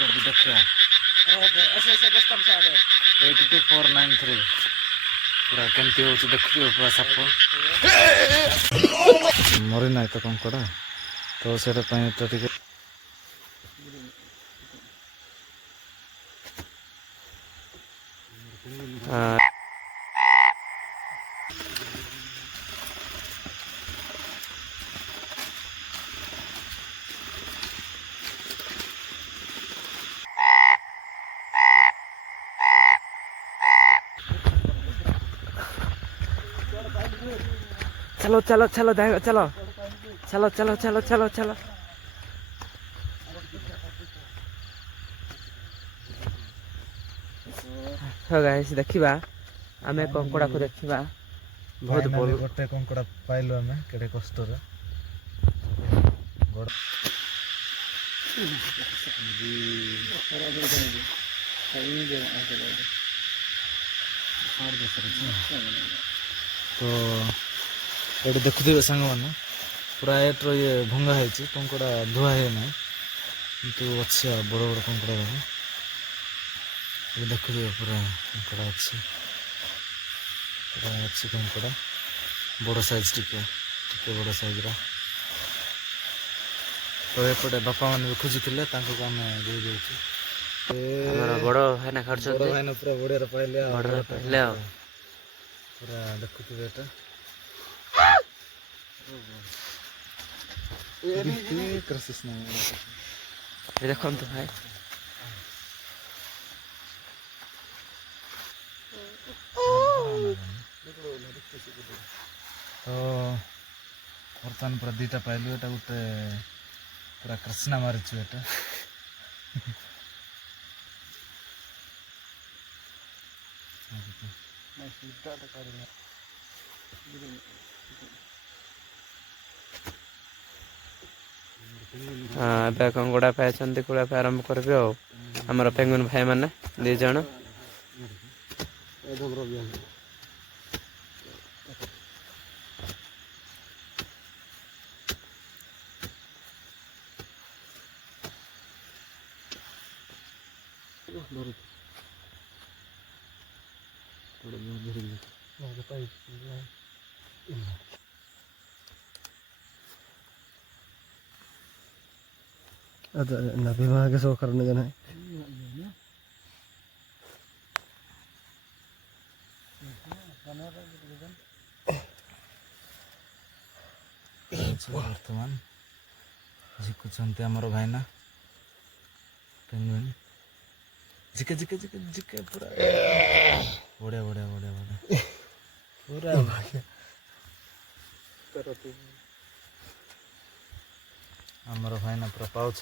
रवि देखिए 82493 पूरा केमती हो देखिए पूरा साप मरी ना तो कंकड़ा तो से टे चलो चलो चलो चलो चलो चलो चलो चलो चलो चलो गाइस देखिबा आमे कंकड़ा को देखिबा बहुत बोल गोटे कंकड़ा पाइलो आमे केडे कष्ट रे तो ये देखुवे सांग मैंने पूरा एट्र ये भंगा है कंकड़ा धुआ है ना किंतु अच्छे बड़ बड़ कंकड़ा ये देखुवे पूरा कंकड़ा अच्छे पूरा अच्छे कंकड़ा बड़ साइज टिके बड़ साइज रा तो एपटे बापा मैंने भी खोजुले आम दे बड़ भाईना खर्च बड़ भाईना पूरा बड़े पाइले पूरा देखुवे देखो तो भाई तो बर्तमान पूरा दीटा पाइलु एटा गोटे पूरा कृष्णा मारिछु एटा हाँ ए कंकड़ा पाई कूड़ा आरंभ करेंगे आमर पेंगुइन भाई मैंने दी जन नबी माँ के सो करने जाना है बर्तमान झिकुचंती आमर भाईना पेंगुइन जिके जिके जिके जिके पूरा बढ़िया बढ़िया बढ़िया बढ़िया पूरा आमर भाईना पूरा पाउछ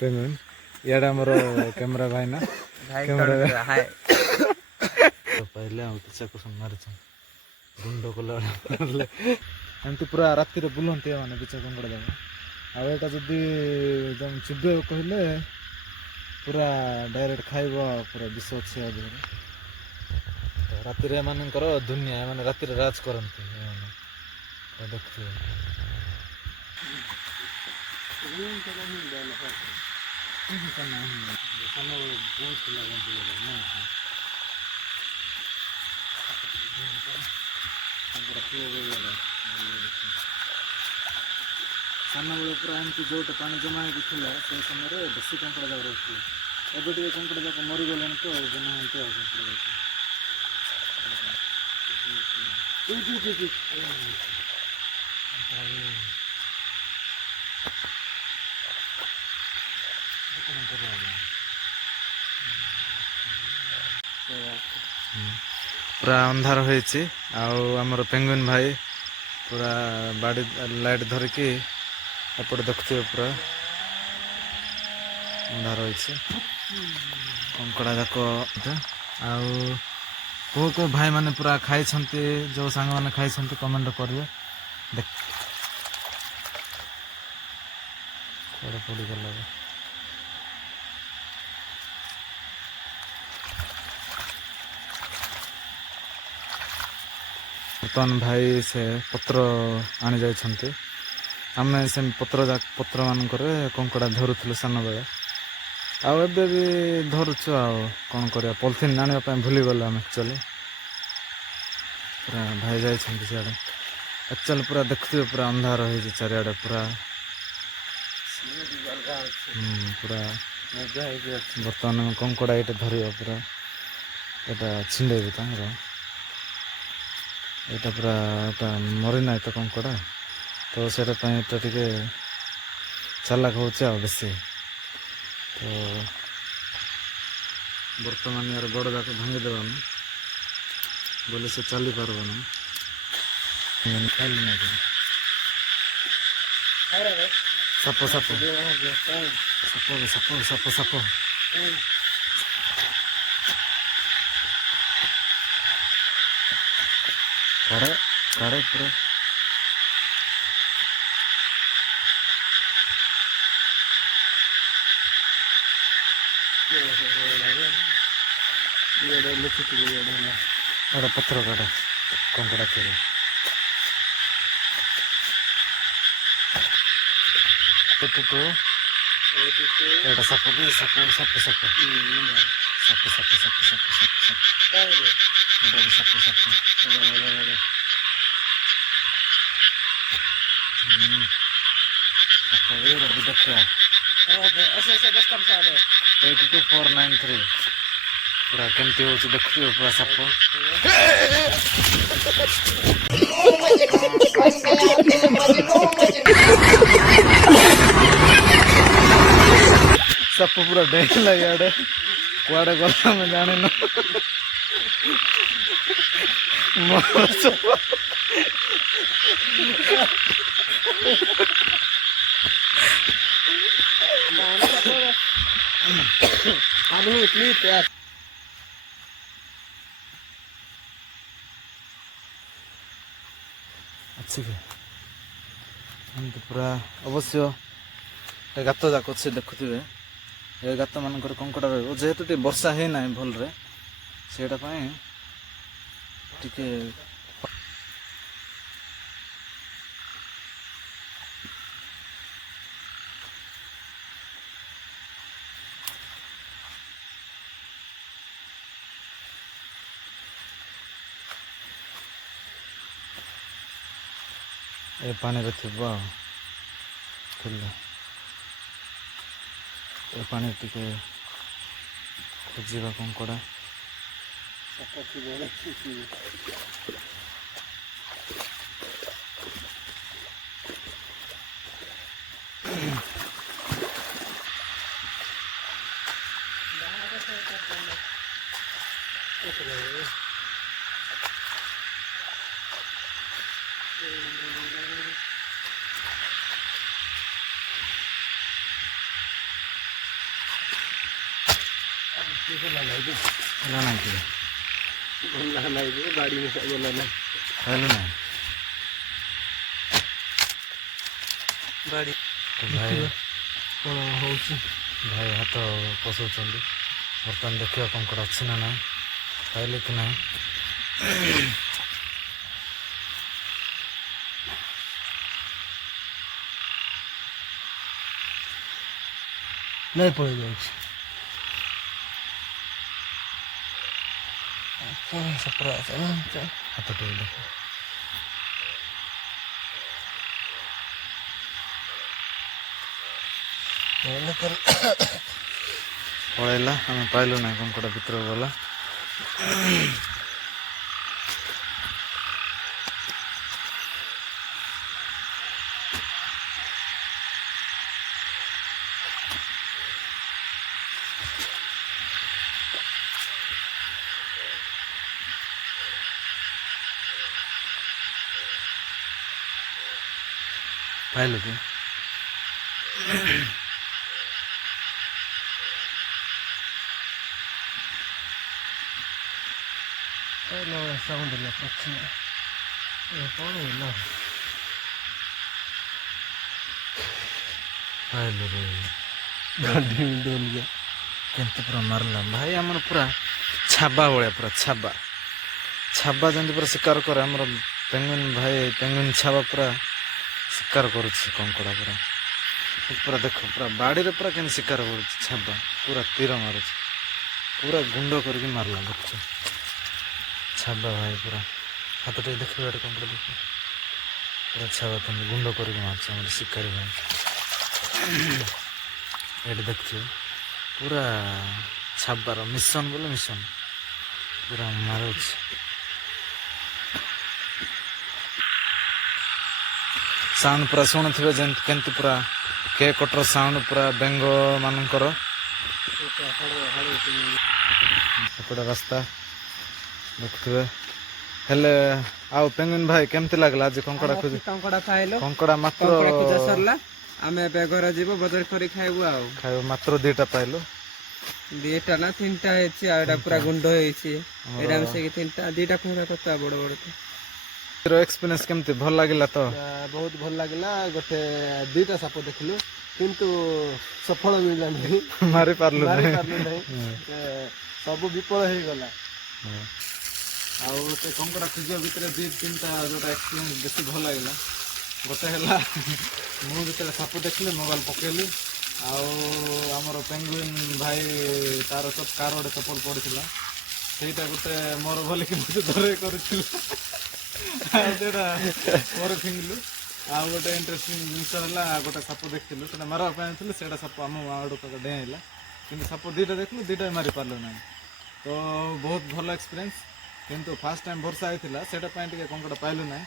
पेंगुइन इयाडे आमर कैमरा भाईना कैमरा हाय तो पहले हम किछा को मारे गुंड कला एमती पूरा राति बुलती मैंने बिचा कंकड़ा जाक आटा जदि चिबे कहले पूरा डायरेक्ट खाइब पूरा विष अच्छे राति एमकर दुनिया एम राति राज करती देखिए सान बेले पूरा एमती जो पानी जमा हो से समय बेसी कंकड़ा जाक रोचे एवं टे कंकड़ा जाक मरीगले तो जमा होती पूरा अंधार होइछि आमर पेंगुइन भाई पूरा बाड़ी लाइट धरिकी एपटे देखुए पूरा अंधार होइछि कंकड़ा जाक को भाई माने पूरा खाई जो सांग माने खाई कमेंट करेंगे देख पड़ी गला बर्तमान भाई से पत्र आनी जाइछन्ति ଆମେ ସେ ପତ୍ର ମାନଙ୍କରେ କଙ୍କଡ଼ା ଧରୁଥିଲୁ ସାନ ବେଳେ। ଆଉ ଏବେ ବି ଧରୁଛୁ ଆଉ କ'ଣ କରିବା, ପଲିଥିନ୍ ଆଣିବା ପାଇଁ ଭୁଲିଗଲୁ ଆମେ ଆକ୍ଚୁଆଲି। ପୁରା ଭାଇ ଯାଇଛନ୍ତି ସିଆଡ଼େ। ଆକ୍ଚୁଆଲି ପୁରା ଦେଖୁଥିବେ ପୁରା ଅନ୍ଧାର ହେଇଛି ଚାରିଆଡ଼େ ପୁରା। ପୁରା ବର୍ତ୍ତମାନ କଙ୍କଡ଼ା ଏଇଟା ଧରିବା ପୁରା, ଏଇଟା ଛିଣ୍ଡେଇବି ତାଙ୍କର। ଏଇଟା ପୁରା ଏଇଟା ମରିନାହିଁ ତ କଙ୍କଡ଼ା, ତ ସେଇଟା ପାଇଁ ଏଇଟା ଟିକେ ଚାଲାକ ହେଉଛି ଆଉ ବେଶୀ। ତ ବର୍ତ୍ତମାନ ୟାର ଗୋଡ଼ ଯାକ ଭାଙ୍ଗିଦେବା ଆମେ, ବୋଲେ ସେ ଚାଲିପାରିବନି। ଖାଇଲି ନାହିଁ ସାପ ସାପ ସାପ ସାପ ସାପ ସାପ କାଢ଼େ କାଢ଼େ ପୁରା। ଏଇଟା ପଥର କାଢ଼େ, କଙ୍କଡ଼ା ଥିବ। ଏଇଟା ସାପ କି ସାପ ସାପ ସାପ ସାପ ସାପ ସାପ ସାପ ସାପ ଏଇଟା ବି ସାପ ସାପ। ଏଇଟା ବି ଦେଖିବା 82493 ପୁରା କେମିତି ହେଉଛି ଦେଖୁଥିବ ପୁରା ସାପ। ସାପ ପୁରା ଡେଇଁଲା ଇଆଡ଼େ, କୁଆଡ଼େ ଗଲା ଆମେ ଜାଣିନୁ। ଅଛି କି ଏମିତି ପୁରା ଅବଶ୍ୟ ଏ ଗାତ ଯାକ ଅଛି ଦେଖୁଥିବେ। ଏ ଗାତ ମାନଙ୍କରେ କଙ୍କଡ଼ା ରହିବ, ଯେହେତୁ ଟିକେ ବର୍ଷା ହେଇନାହିଁ ଭଲରେ, ସେଇଟା ପାଇଁ ଟିକେ ଏ ପାଣିରେ ଥିବ ଆଉ ଥିଲେ ଏ ପାଣି ଟିକେ ଖୋଜିବା କଙ୍କଡ଼ା। ଭାଇ ହାତ ପଶଉଛନ୍ତି, ବର୍ତ୍ତମାନ ଦେଖିବା କଙ୍କଡ଼ା ଅଛି ନା ନାହିଁ, ପାଇଲେ କି ନାହିଁ। ନାଇଁ ପଳେଇ ଯାଉଛି ହାତ ଟିକେ ଦେଖ। ପଳେଇଲା, ଆମେ ପାଇଲୁ ନାହିଁ, କଙ୍କଡ଼ା ଭିତରକୁ ଗଲା। ପାଇଲୁ କି? ସାଉଣ୍ଡ ହେଲା ପଛରେ କ'ଣ ହେଲା? ପାଇଲୁ ରେ, କେମିତି ପୁରା ମାରିଲା ଭାଇ। ଆମର ପୁରା ଛାବା ଭଳିଆ, ପୁରା ଛାବା ଯେମିତି ପୁରା ଶିକାର କରେ ଆମର ପେଙ୍ଗୁଇନ ଭାଇ, ପେଙ୍ଗୁଇନ ଛାବା ପୁରା ଶିକାର କରୁଛି କଙ୍କଡ଼ା ପୁରା ପୁରା ଦେଖ ପୁରା ବାଡ଼ିରେ ପୁରା କେମିତି ଶିକାର କରୁଛି ଛାବା ପୁରା ତୀର ମାରୁଛି ପୁରା ଗୁଣ୍ଡ କରିକି ମାରିଲା ଦେଖୁଛ ଛାବା ଭାଇ ପୁରା ହାତ ଟିକେ ଦେଖିବ ଏଠି କଙ୍କଡ଼ା ଦେଖ ପୁରା ଛାବା ତମେ ଗୁଣ୍ଡ କରିକି ମାରୁଛି ଆମର ଶିକାରୀ ଭାଇ ଏଠି ଦେଖୁଥିବ ପୁରା ଛାବାର ମିଶନ ବୋଲେ ମିଶନ ପୁରା ମାରୁଛି ସାଉଣ୍ଡ ପୁରା ଶୁଣୁଥିବେ ଯେମିତି କେମିତି ପୁରା କେକଟର ସାଉଣ୍ଡ ପୁରା ବେଙ୍ଗ ମାନଙ୍କର ଏପଟେ ରାସ୍ତା ଦେଖୁଥିବେ ହେଲେ ଆଉ ପେଙ୍ଗୁଇନ ଭାଇ କେମିତି ଲାଗିଲା ଆଜି କଙ୍କଡ଼ା ଖୋଜି କଙ୍କଡ଼ା ଖାଇଲୁ କଙ୍କଡ଼ା ମାତ୍ର କଙ୍କଡ଼ା ଖୋଜା ସରିଲା ଆମେ ଏବେ ଘର ଯିବୁ ବଜାର କରି ଖାଇବୁ ଆଉ ଖାଇବା ମାତ୍ର 2ଟା ପାଇଲୁ ଦିଟା ନା 3ଟା ହେଇଛି ଆଉ ଏଇଟା ପୁରା ଗୁଣ୍ଡ ହେଇଛି ଏଇଟା ମିଶେଇକି 3ଟା 2ଟା ଖୋଜା କଥା ବଡ଼ ବଡ଼ ଏକ୍ସପିରିଏନ୍ସ କେମିତି ଭଲ ଲାଗିଲା ତ ବହୁତ ଭଲ ଲାଗିଲା ଗୋଟେ 2ଟା ସାପ ଦେଖିଲୁ କିନ୍ତୁ ସଫଳ ମିଳିଲା ନାହିଁ ମାରି ପାରିଲୁ ନାହିଁ ସବୁ ବିଫଳ ହେଇଗଲା ଆଉ ସେ କଙ୍କଡ଼ା ଖୋଜିବା ଭିତରେ 2-3ଟା ଯୋଉଟା ଏକ୍ସପିରିଏନ୍ସ ବେଶୀ ଭଲ ଲାଗିଲା ଗୋଟେ ହେଲା ମୁଁ ଯେତେବେଳେ ସାପ ଦେଖିଲି ମୋବାଇଲ ପକେଇଲି ଆଉ ଆମର ପେଙ୍ଗୁଇନ ଭାଇ ତାର କାର ଗୋଟେ ଚପଲ ପଡ଼ିଥିଲା ସେଇଟା ଗୋଟେ ମୋର ବୋଲିକି ମୋତେ ଧରେଇ କରିଥିଲା ଆଉ ସେଇଟା ମୋର ଫିଙ୍ଗିଲୁ ଆଉ ଗୋଟେ ଇଣ୍ଟରେଷ୍ଟିଂ ଜିନିଷ ହେଲା ଗୋଟେ ସାପ ଦେଖିଥିଲୁ ସେଇଟା ମାରିବା ପାଇଁ ଆଣିଥିଲୁ ସେଇଟା ସାପ ଆମ ଆଡ଼କୁ ଡେଇଁଲା କିନ୍ତୁ ସାପ 2ଟା ଦେଖିଲୁ 2ଟା ମାରି ପାରିଲୁ ନାହିଁ ତ ବହୁତ ଭଲ ଏକ୍ସପିରିଏନ୍ସ କିନ୍ତୁ ଫାର୍ଷ୍ଟ ଟାଇମ୍ ବର୍ଷା ହେଇଥିଲା ସେଇଟା ପାଇଁ ଟିକେ କଙ୍କଡ଼ା ପାଇଲୁ ନାହିଁ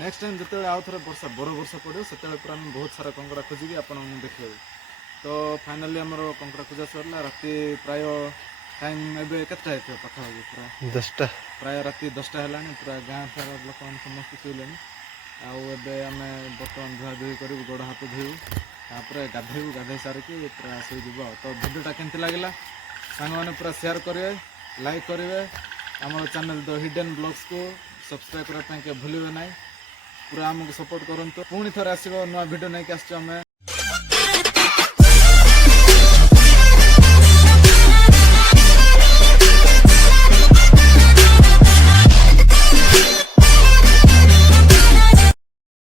ନେକ୍ସଟ ଟାଇମ୍ ଯେତେବେଳେ ଆଉ ଥରେ ବଡ଼ ବର୍ଷା ପଡ଼ିବ ସେତେବେଳେ ପୁରା ଆମେ ବହୁତ ସାରା କଙ୍କଡ଼ା ଖୋଜିକି ଆପଣଙ୍କୁ ଦେଖେଇବୁ ତ ଫାଇନାଲି ଆମର କଙ୍କଡ଼ା ଖୋଜା ସରିଲା ରାତି ପ୍ରାୟ ଟାଇମ୍ ଏବେ କେତେଟା ହେଇଥିବ ପାଖାପାଖି ପୁରା 10ଟା ପ୍ରାୟ ରାତି 10ଟା ହେଲାଣି ପୁରା ଗାଁ ସାରା ଲୋକମାନେ ସମସ୍ତେ ଶୋଇଲେଣି ଆଉ ଏବେ ଆମେ ବର୍ତ୍ତମାନ ଧୁଆଧୁଇ କରିବୁ ଗୋଡ଼ ହାତ ଧୋଇବୁ ତାପରେ ଗାଧେଇବୁ ଗାଧେଇ ସାରିକି ପୁରା ଶୋଇଯିବୁ ଆଉ ତ ଭିଡ଼ିଓଟା କେମିତି ଲାଗିଲା ସାଙ୍ଗମାନେ ପୁରା ସେୟାର କରିବେ ଲାଇକ୍ କରିବେ ଆମର ଚ୍ୟାନେଲ୍ ଦ ହିଡେନ୍ ବ୍ଲଗ୍ସକୁ ସବସ୍କ୍ରାଇବ୍ କରିବା ପାଇଁ କେବେ ଭୁଲିବେ ନାହିଁ ପୁରା ଆମକୁ ସପୋର୍ଟ କରନ୍ତୁ ପୁଣି ଥରେ ଆସିବ ନୂଆ ଭିଡ଼ିଓ ନେଇକି ଆସିଛୁ ଆମେ